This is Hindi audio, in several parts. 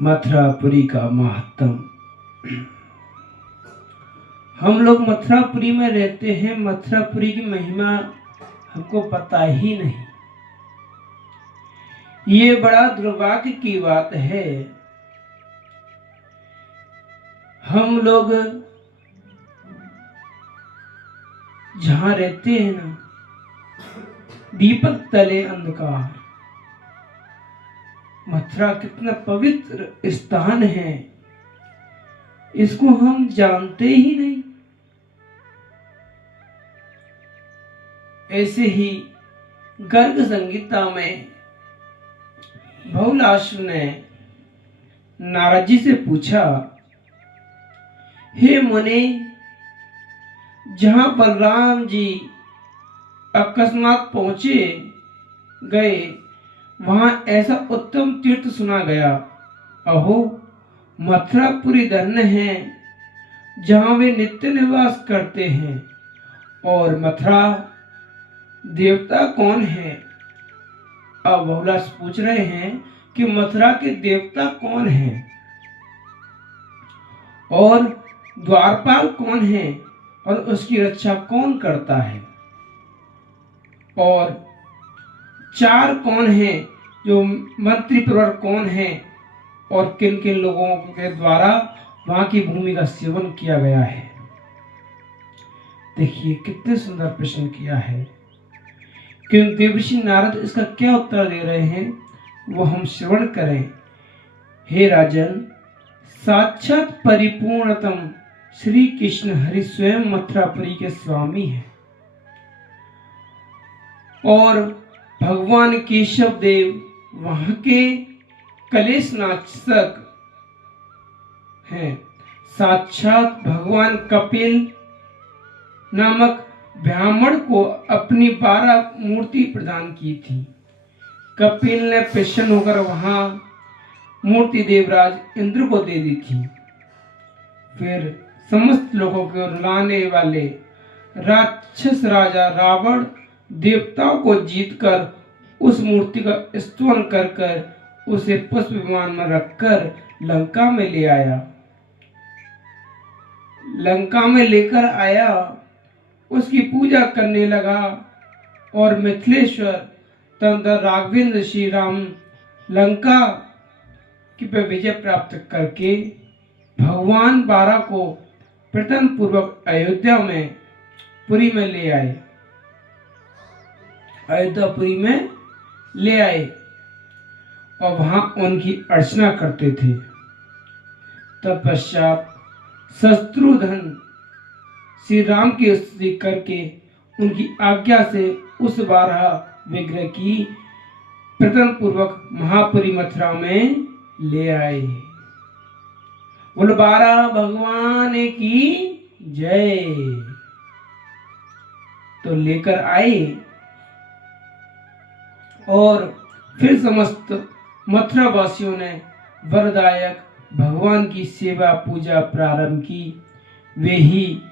मथुरापुरी का महात्म। हम लोग मथुरापुरी में रहते हैं, मथुरापुरी की महिमा हमको पता ही नहीं। ये बड़ा दुर्भाग्य की बात है। हम लोग जहां रहते हैं ना, दीपक तले अंधकार। मथुरा कितना पवित्र स्थान है, इसको हम जानते ही नहीं। ऐसे ही गर्ग संगीता में बहुलाश्व ने नारद जी से पूछा, हे मुनि, जहां बलराम जी अकस्मात पहुंचे गए, वहां ऐसा उत्तम तीर्थ सुना गया। अहो, मथुरापुरी धन्य है जहां वे नित्य निवास करते हैं। और मथुरा देवता कौन है? अब बहुलाश पूछ रहे हैं कि मथुरा के देवता कौन है और द्वारपाल कौन है और उसकी रक्षा कौन करता है, और चार कौन है, जो मंत्री परिवार कौन है, और किन किन लोगों के द्वारा वहां की भूमि का सेवन किया गया है। देखिए कितने सुंदर प्रश्न किया है। किंतु देवर्षि नारद इसका क्या उत्तर दे रहे हैं वो हम श्रवण करें। हे राजन, साक्षात परिपूर्णतम श्री कृष्ण हरि स्वयं मथुरापुरी के स्वामी हैं और भगवान केशव देव वहां के कलेश नाशक हैं। साक्षात भगवान कपिल नामक ब्राह्मण को अपनी 12 मूर्ति प्रदान की थी। कपिल ने प्रसन्न होकर वहां मूर्ति देवराज इंद्र को दे दी थी। फिर समस्त लोगों को रुलाने वाले राक्षस राजा रावण देवताओं को जीतकर उस मूर्ति का स्तवन कर कर उसे पुष्प विमान में रखकर लंका में ले आया। लंका में लेकर आया, उसकी पूजा करने लगा और मिथिलेश्वर तथा राघवेंद्र श्री राम लंका की पर विजय प्राप्त करके भगवान 12 को प्रथम पूर्वक अयोध्या में पुरी में ले आए। अयोध्यापुरी में ले आए और वहां उनकी अर्चना करते थे। तत्पश्चात शत्रुघ्न श्री राम की स्तुति करके उनकी आज्ञा से उस 12 विग्रह की प्रथम पूर्वक महापुरी मथुरा में ले आए। बोलो 12 भगवान की जय। तो लेकर आए और फिर समस्त मथुरा वासियों ने वरदायक भगवान की सेवा पूजा प्रारंभ की। वे ही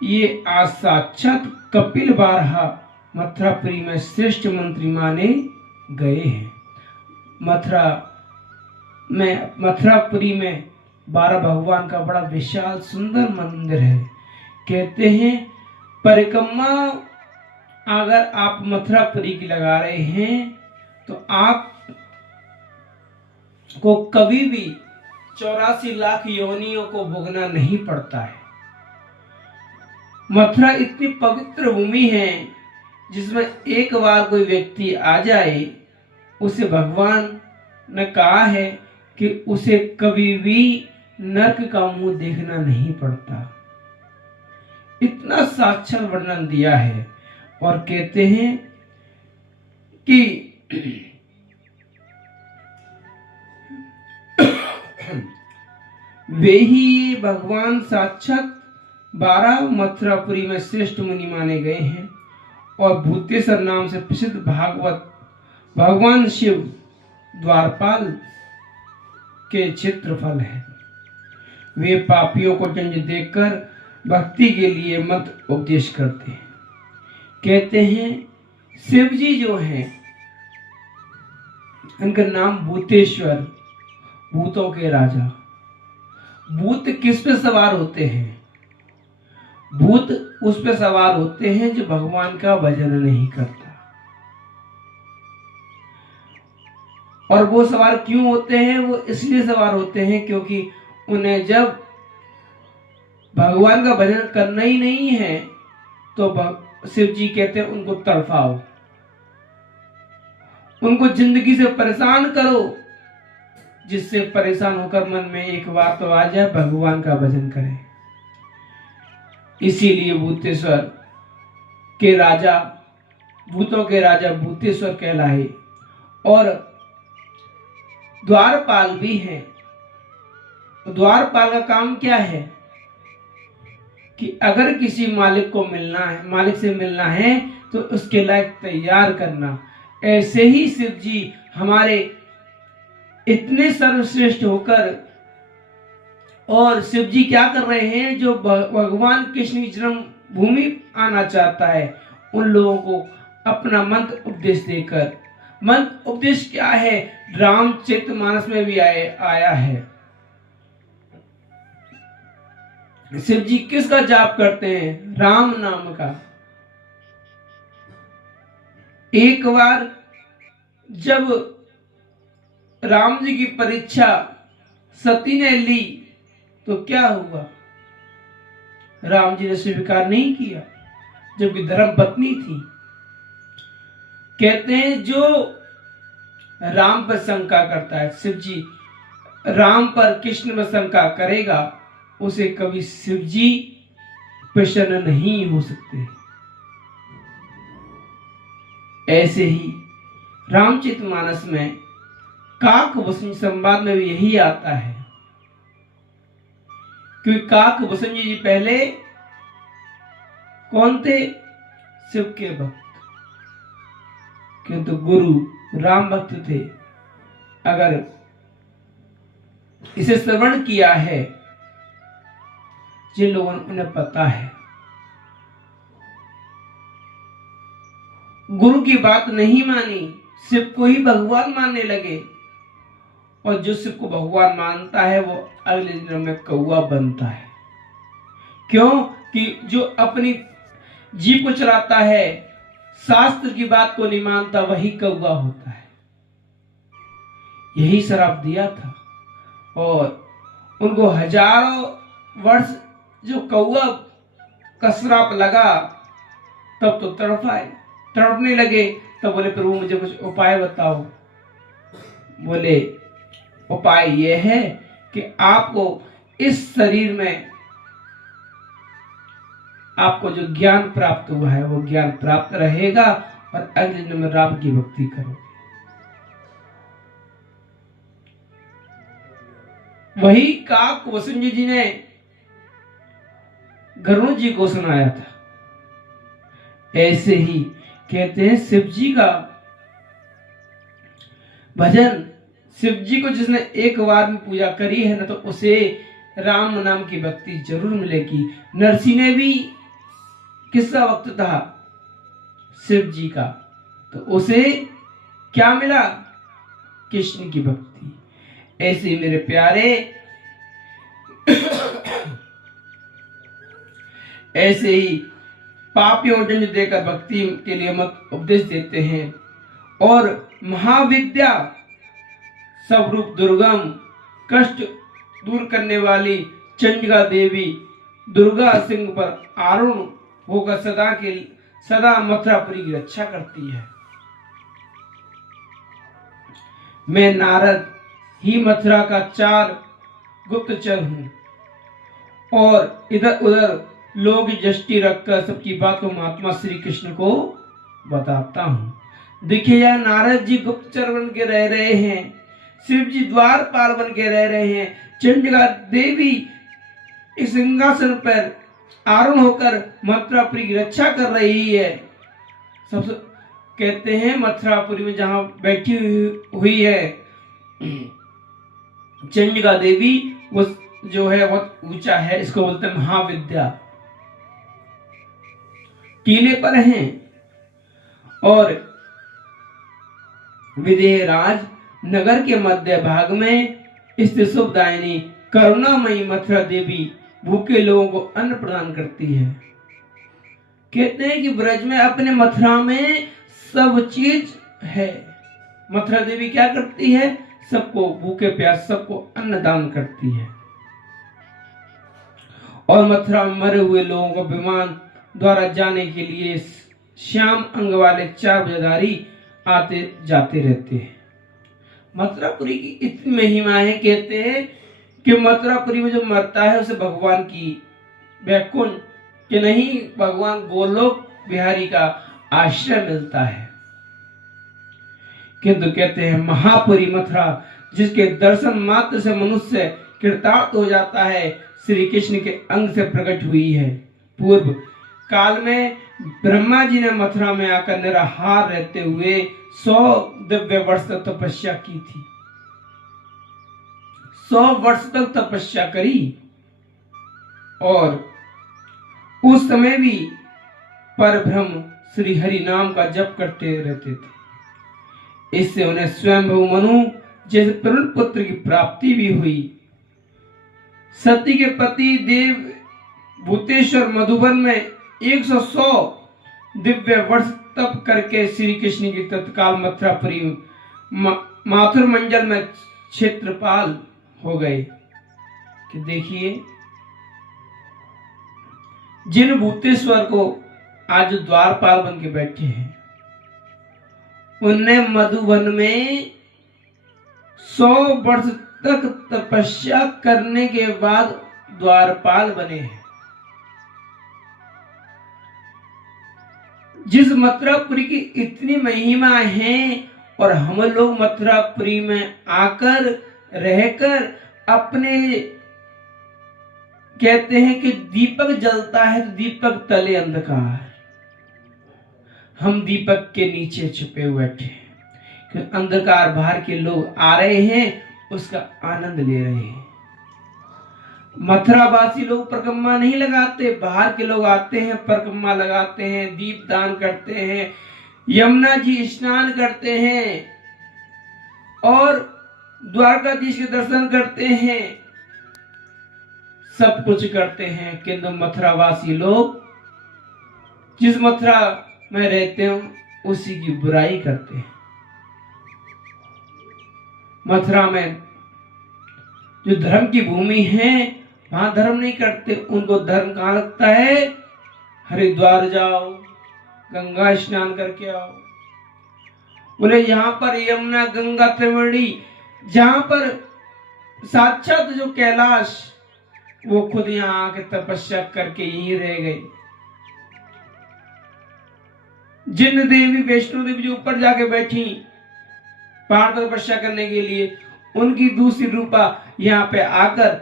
ये आज साक्षात कपिल 12 मथुरापुरी में श्रेष्ठ मंत्री माने गए हैं। मथुरापुरी में 12 भगवान का बड़ा विशाल सुंदर मंदिर है। कहते हैं परिक्रमा अगर आप मथुरापुरी की लगा रहे हैं तो आप को कभी भी 84 लाख योनियों को भोगना नहीं पड़ता है। मथुरा इतनी पवित्र भूमि है जिसमें एक बार कोई व्यक्ति आ जाए, उसे भगवान ने कहा है कि उसे कभी भी नरक का मुंह देखना नहीं पड़ता। इतना साक्षात वर्णन दिया है। और कहते हैं कि वे ही भगवान साक्षात 12 मथुरापुरी में श्रेष्ठ मुनि माने गए हैं और भूतेश्वर नाम से प्रसिद्ध भागवत भगवान शिव द्वारपाल के क्षेत्रफल है। वे पापियों को जंज देखकर भक्ति के लिए मंत्र उपदेश करते हैं। कहते हैं शिव जी जो हैं उनका नाम भूतेश्वर भूतों के राजा। भूत किस पे सवार होते हैं? भूत उस पे सवार होते हैं जो भगवान का भजन नहीं करता। और वो सवार क्यों होते हैं? वो इसलिए सवार होते हैं क्योंकि उन्हें जब भगवान का भजन करना ही नहीं है तो शिव जी कहते हैं उनको तड़फाओ, उनको जिंदगी से परेशान करो, जिससे परेशान होकर मन में एक बार तो आ जाए भगवान का भजन करें। इसीलिए भूतेश्वर के राजा, भूतों के राजा भूतेश्वर कहलाए। और द्वारपाल भी हैं। द्वारपाल का काम क्या है कि अगर किसी मालिक को मिलना है, मालिक से मिलना है तो उसके लायक तैयार करना। ऐसे ही शिव जी हमारे इतने सर्वश्रेष्ठ होकर, और शिव जी क्या कर रहे हैं, जो भगवान कृष्ण की जन्म भूमि आना चाहता है उन लोगों को अपना मंत्र उपदेश देकर। मंत्र उपदेश क्या है? रामचरितमानस में भी आया है। शिव जी किसका जाप करते हैं? राम नाम का। एक बार जब राम जी की परीक्षा सती ने ली तो क्या हुआ? राम जी ने स्वीकार नहीं किया, जबकि धर्म पत्नी थी। कहते हैं जो राम पर शंका करता है, शिव जी राम पर कृष्ण में शंका करेगा, उसे कभी शिव जी प्रसन्न नहीं हो सकते। ऐसे ही रामचरितमानस में काकभूषण संवाद में भी यही आता है। क्योंकि काकभूषण जी पहले कौन थे? शिव के भक्त, किंतु गुरु राम भक्त थे। अगर इसे श्रवण किया है जिन लोगों ने, उन्हें पता है। गुरु की बात नहीं मानी, शिव को ही भगवान मानने लगे। और जो शिव को भगवान मानता है वो अगले जन्म में कौवा बनता है। क्यों? कि जो अपनी जीभ को चलाता है, शास्त्र की बात को नहीं मानता, वही कौवा होता है। यही श्राप दिया था। और उनको हजारों वर्ष जो कौवा का श्राप लगा, तब तो तड़पने लगे। तब बोले प्रभु मुझे कुछ उपाय बताओ। बोले उपाय यह है कि आपको इस शरीर में आपको जो ज्ञान प्राप्त हुआ है वो ज्ञान प्राप्त रहेगा और अगले जन्म में राम की भक्ति करोगे। वही काकभूषण जी ने गरुड़ जी को सुनाया था। ऐसे ही कहते हैं शिव जी का भजन, शिव जी को जिसने एक बार भी पूजा करी है ना, तो उसे राम नाम की भक्ति जरूर मिलेगी। नरसिंह ने भी किसका भक्त था? शिव जी का, तो उसे क्या मिला? कृष्ण की भक्ति। ऐसे ही मेरे प्यारे ऐसे ही पापियों को दंड देकर भक्ति के लिए मत उपदेश देते हैं। और महाविद्या, स्वरूप दुर्गम, कष्ट दूर करने वाली चंडिका देवी दुर्गा सिंह पर आरूढ़ होकर सदा मथुरापुरी की रक्षा करती है। मैं नारद ही मथुरा का 4 गुप्तचर हूं और इधर उधर लोगों की दृष्टि रखकर सबकी बात को महात्मा श्री कृष्ण को बताता हूं। देखिए, नारद जी गुप्तचर बन के रह रहे हैं, शिव जी द्वारपाल बन के रह रहे हैं, चंडिका देवी इस सिंहासन पर आरूढ़ होकर मथुरापुरी की रक्षा कर रही है। सबसे कहते हैं मथुरापुरी में जहां बैठी हुई है चंडिका देवी, वो जो है बहुत ऊंचा है, इसको बोलते हैं महाविद्या। टीले पर हैं और विदेहराज नगर के मध्य भाग में इससे शुभदायिनी करुणामयी मथुरा देवी भूखे लोगों को अन्न प्रदान करती है। कहते हैं कि ब्रज में अपने मथुरा में सब चीज है। मथुरा देवी क्या करती है? सबको भूखे प्यास सबको अन्न दान करती है। और मथुरा में मरे हुए लोगों को विमान द्वारा जाने के लिए श्याम अंग वाले 4 बजाधारी आते जाते रहते हैं। मथुरापुरी की इतनी महिमा है, कहते हैं कि मथुरापुरी में जो मरता है उसे भगवान की वैकुंठ के नहीं भगवान गोलोक बिहारी का आश्रय मिलता है। किंतु कहते हैं महापुरी मथुरा जिसके दर्शन मात्र से मनुष्य कृतार्थ हो जाता है, श्री कृष्ण के अंग से प्रकट हुई है। पूर्व काल में ब्रह्मा जी ने मथुरा में आकर निराहार रहते हुए 100 दिव्य वर्ष तक तपस्या की थी। 100 वर्ष तक तपस्या करी और उस समय भी परब्रह्म श्री हरि नाम का जप करते रहते थे। इससे उन्हें स्वयंभू मनु जैसे तरुण पुत्र की प्राप्ति भी हुई। सती के पति देव भूतेश्वर मधुबन में 100 दिव्य वर्ष तप करके श्री कृष्ण की तत्काल मथुरापुरी माथुर मंडल में क्षेत्रपाल हो गए। कि देखिए जिन भूतेश्वर को आज द्वारपाल बन के बैठे हैं, उनने मधुबन में 100 वर्ष तक तपस्या करने के बाद द्वारपाल बने हैं। जिस मथुरापुरी की इतनी महिमा है और हम लोग मथुरापुरी में आकर रहकर अपने कहते हैं कि दीपक जलता है तो दीपक तले अंधकार, हम दीपक के नीचे छुपे हुए बैठे हैं। अंधकार बाहर के लोग आ रहे हैं, उसका आनंद ले रहे हैं। मथुरावासी लोग परिक्रमा नहीं लगाते, बाहर के लोग आते हैं, परिक्रमा लगाते हैं, दीप दान करते हैं, यमुना जी स्नान करते हैं और द्वारकाधीश के दर्शन करते हैं, सब कुछ करते हैं। किंतु मथुरावासी लोग जिस मथुरा में रहते हैं उसी की बुराई करते हैं। मथुरा में जो धर्म की भूमि है वहां धर्म नहीं करते। उनको धर्म कहां लगता है? हरिद्वार जाओ, गंगा स्नान करके आओ। बोले यहाँ पर यमुना गंगा त्रिवेणी, जहां पर साक्षात जो कैलाश, वो खुद यहाँ आके तपस्या करके यहीं रह गए। जिन देवी वैष्णो देवी जो ऊपर जाके बैठी पहाड़ पर तपस्या करने के लिए, उनकी दूसरी रूपा यहाँ पे आकर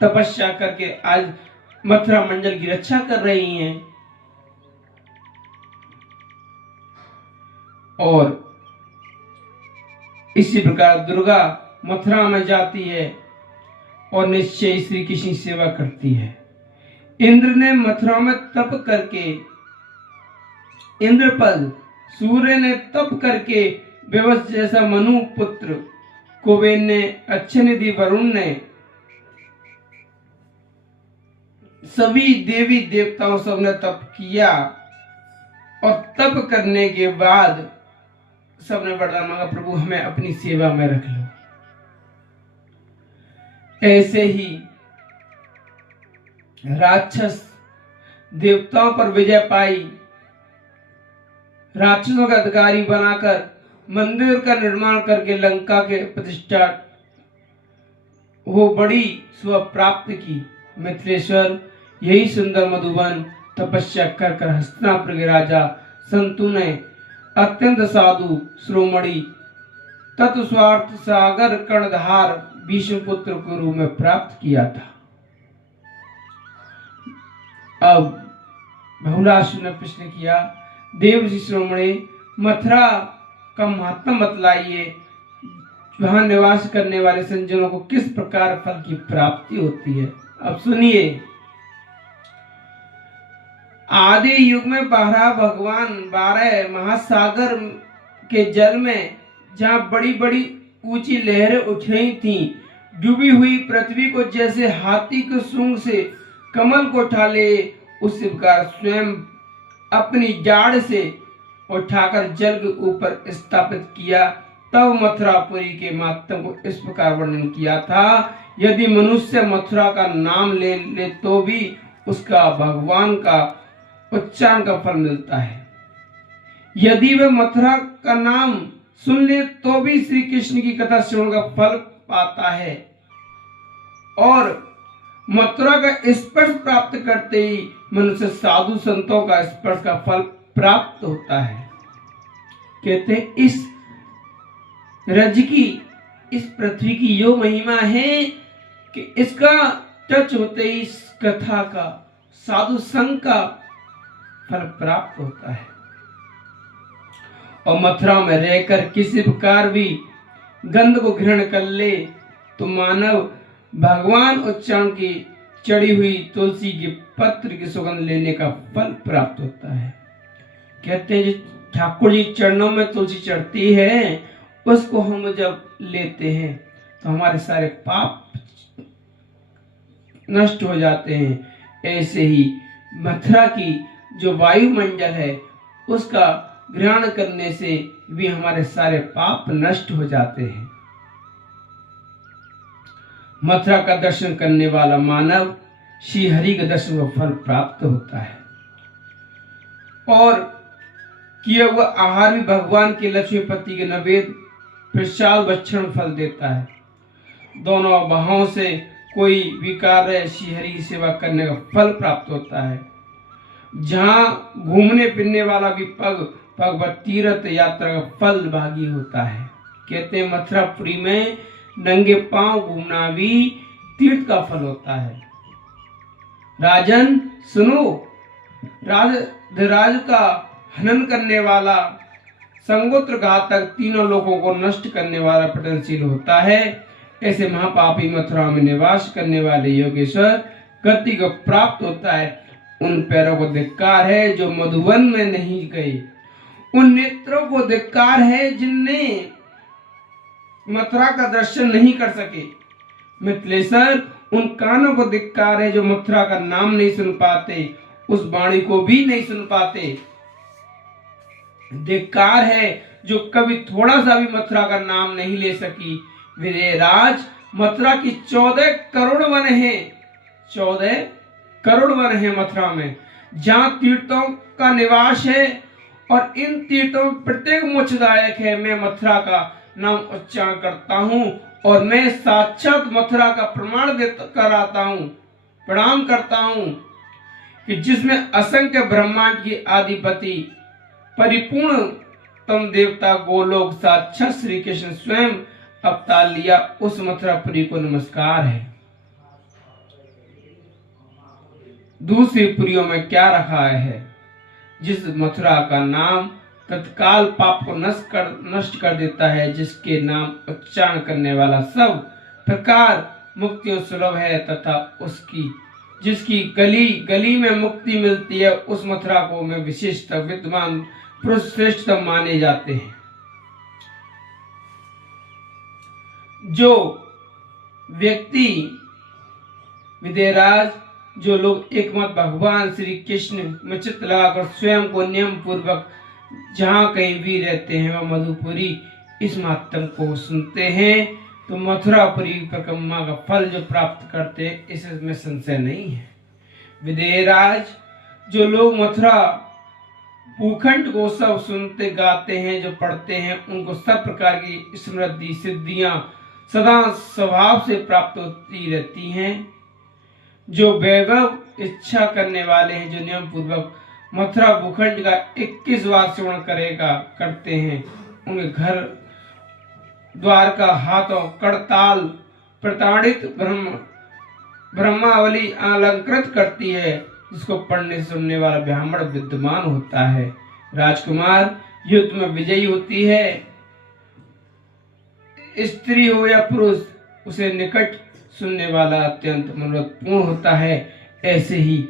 तपस्या करके आज मथुरा मंडल की रक्षा कर रही हैं। और इसी प्रकार दुर्गा मथुरा में जाती है और निश्चय श्री कृष्ण की सेवा करती है। इंद्र ने मथुरा में तप करके, इंद्रपद, सूर्य ने तप करके, व्यवस जैसा मनु पुत्र, कुबेर ने, अच्छे निधि वरुण ने, सभी देवी देवताओं सबने तप किया और तप करने के बाद सबने वरदान मांगा, प्रभु हमें अपनी सेवा में रख लो। ऐसे ही राक्षस देवताओं पर विजय पाई, राक्षसों का अधिकारी बनाकर मंदिर का निर्माण करके लंका के प्रतिष्ठा वो बड़ी स्व प्राप्त की। मिथिलेश्वर यही सुंदर मधुबन तपस्या कर कर हस्तिनापुर के राजा संतु ने अत्यंत साधु श्रोमणि तत्स्वार्थ सागर कर्णधार भीष्म पुत्र के रूप में प्राप्त किया था। अब बहुलाश ने प्रश्न किया, देव श्रोमणि मथुरा का महात्मा बतलाइए, वहां निवास करने वाले संजनों को किस प्रकार फल की प्राप्ति होती है। अब सुनिए, आदि युग में 12 महासागर के जल में जहां बड़ी बड़ी ऊंची लहरें उठ रही थी, डूबी हुई पृथ्वी को जैसे हाथी के सूंड से कमल को उठा ले, उसी प्रकार स्वयं अपनी जाड़ से उठाकर जल के ऊपर स्थापित किया। तब मथुरापुरी के मातम को इस प्रकार वर्णन किया था, यदि मनुष्य मथुरा का नाम ले तो भी उसका भगवान का उच्चारण का फल मिलता है। यदि वह मथुरा का नाम सुन ले तो भी श्री कृष्ण की कथा श्रवण का फल पाता है, और मथुरा का स्पर्श प्राप्त करते ही मनुष्य साधु संतों का स्पर्श का फल प्राप्त होता है। कहते हैं इस रज की, इस पृथ्वी की यो महिमा है कि इसका टच होते ही इस कथा का, साधु संग का फल प्राप्त होता है। और मथुरा में रहकर किसी प्रकार भी गंध को ग्रहण कर ले तो मानव भगवान उच्चारण की चढ़ी हुई तुलसी के पत्र की सुगंध लेने का फल प्राप्त होता है। कहते हैं ठाकुर जी चरणों में तुलसी चढ़ती है, उसको हम जब लेते हैं तो हमारे सारे पाप नष्ट हो जाते हैं। ऐसे ही मथुरा की जो वायुमंडल है उसका ग्रहण करने से भी हमारे सारे पाप नष्ट हो जाते हैं। मथुरा का दर्शन करने वाला मानव श्री हरि के दर्शन का फल प्राप्त होता है, और किया हुआ आहार भी भगवान के लक्ष्मीपति के नवेद प्रसाद भक्षण फल देता है। दोनों भावों से कोई भी कार्य श्री हरि की सेवा करने का फल प्राप्त होता है। जहां घूमने फिरने वाला भी भगवत तीर्थ यात्रा का फल भागी होता है। कहते हैं मथुरापुरी में नंगे पांव घूमना भी तीर्थ का फल होता है। राजन सुनो, राज का हनन करने वाला, संगोत्र घातक, तीनों लोगों को नष्ट करने वाला पतनशील होता है। ऐसे महापापी मथुरा में निवास करने वाले योगेश्वर गति को प्राप्त होता है। उन पैरों को धिक्कार है जो मधुवन में नहीं गए, उन नेत्रों को धिक्कार है जिनने मथुरा का दर्शन नहीं कर सके। मिथिलेश्वर उन कानों को धिक्कार है जो मथुरा का नाम नहीं सुन पाते, उस वाणी को भी नहीं सुन पाते। धिक्कार है जो कभी थोड़ा सा भी मथुरा का नाम नहीं ले सकी। विजयराज मथुरा की 14 करोड़ वन है, 14 करोड़ वन है मथुरा में, जहां तीर्थों का निवास है, और इन तीर्थों में प्रत्येक मोक्षदायक है। मैं मथुरा का नाम उच्चारण करता हूँ और मैं साक्षात मथुरा का प्रमाण कर आता हूँ, प्रणाम करता हूँ कि जिसमें असंख्य ब्रह्मांड की आधिपति परिपूर्ण तम देवता गोलोक साक्षात श्री कृष्ण स्वयं अवतार लिया, उस मथुरापुरी को नमस्कार है। दूसरी पुरियों में क्या रखा है? जिस मथुरा का नाम तत्काल पाप को नष्ट कर देता है, जिसके नाम उच्चारण करने वाला सब प्रकार मुक्तियों सुलभ है, तथा उसकी जिसकी गली गली में मुक्ति मिलती है, उस मथुरा को में विशिष्ट विद्वान पुरुष श्रेष्ठतम माने जाते हैं। जो व्यक्ति विदेराज, जो लोग एकमत भगवान श्री कृष्ण में चित्त लगाकर स्वयं को नियम पूर्वक जहाँ कहीं भी रहते हैं, वह मधुपुरी इस महात्म को सुनते हैं तो मथुरापुरी परिक्रमा का फल जो प्राप्त करते हैं, इसमें संशय नहीं है। विदेहराज, जो लोग मथुरा भूखंड को सब सुनते गाते हैं, जो पढ़ते हैं, उनको सब प्रकार की समृद्धि सिद्धियां सदा स्वभाव से प्राप्त होती रहती हैं। जो वैभव इच्छा करने वाले हैं, जो नियम पूर्वक मथुरा भूखंड का 21 बार श्रवण करते हैं, उनके घर द्वार का हाथों कड़ताल प्रताड़ित ब्रह्मावली अलंकृत करती है, जिसको पढ़ने सुनने वाला ब्राह्मण विद्यमान होता है। राजकुमार युद्ध में विजयी होती है, स्त्री हो या पुरुष, उसे निकट सुनने वाला अत्यंत मनोरथपूर्ण होता है। ऐसे ही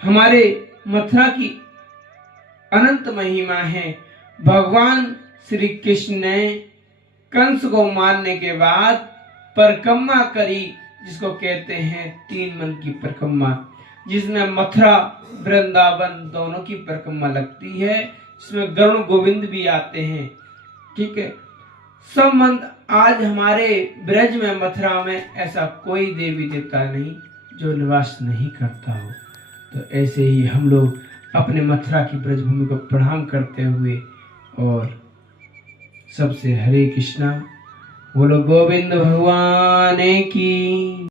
हमारे मथुरा की अनंत महिमा है। भगवान श्री कृष्ण ने कंस को मारने के बाद परिक्रमा करी, जिसको कहते हैं 3 मन की परिक्रमा, जिसमें मथुरा वृंदावन दोनों की परिक्रमा लगती है, जिसमें गरुण गोविंद भी आते हैं। ठीक है, संबंध आज हमारे ब्रज में मथुरा में ऐसा कोई देवी देवता नहीं जो निवास नहीं करता हो। तो ऐसे ही हम लोग अपने मथुरा की ब्रजभूमि को प्रणाम करते हुए और सबसे हरे कृष्णा बोलो, गोविंद भगवान की।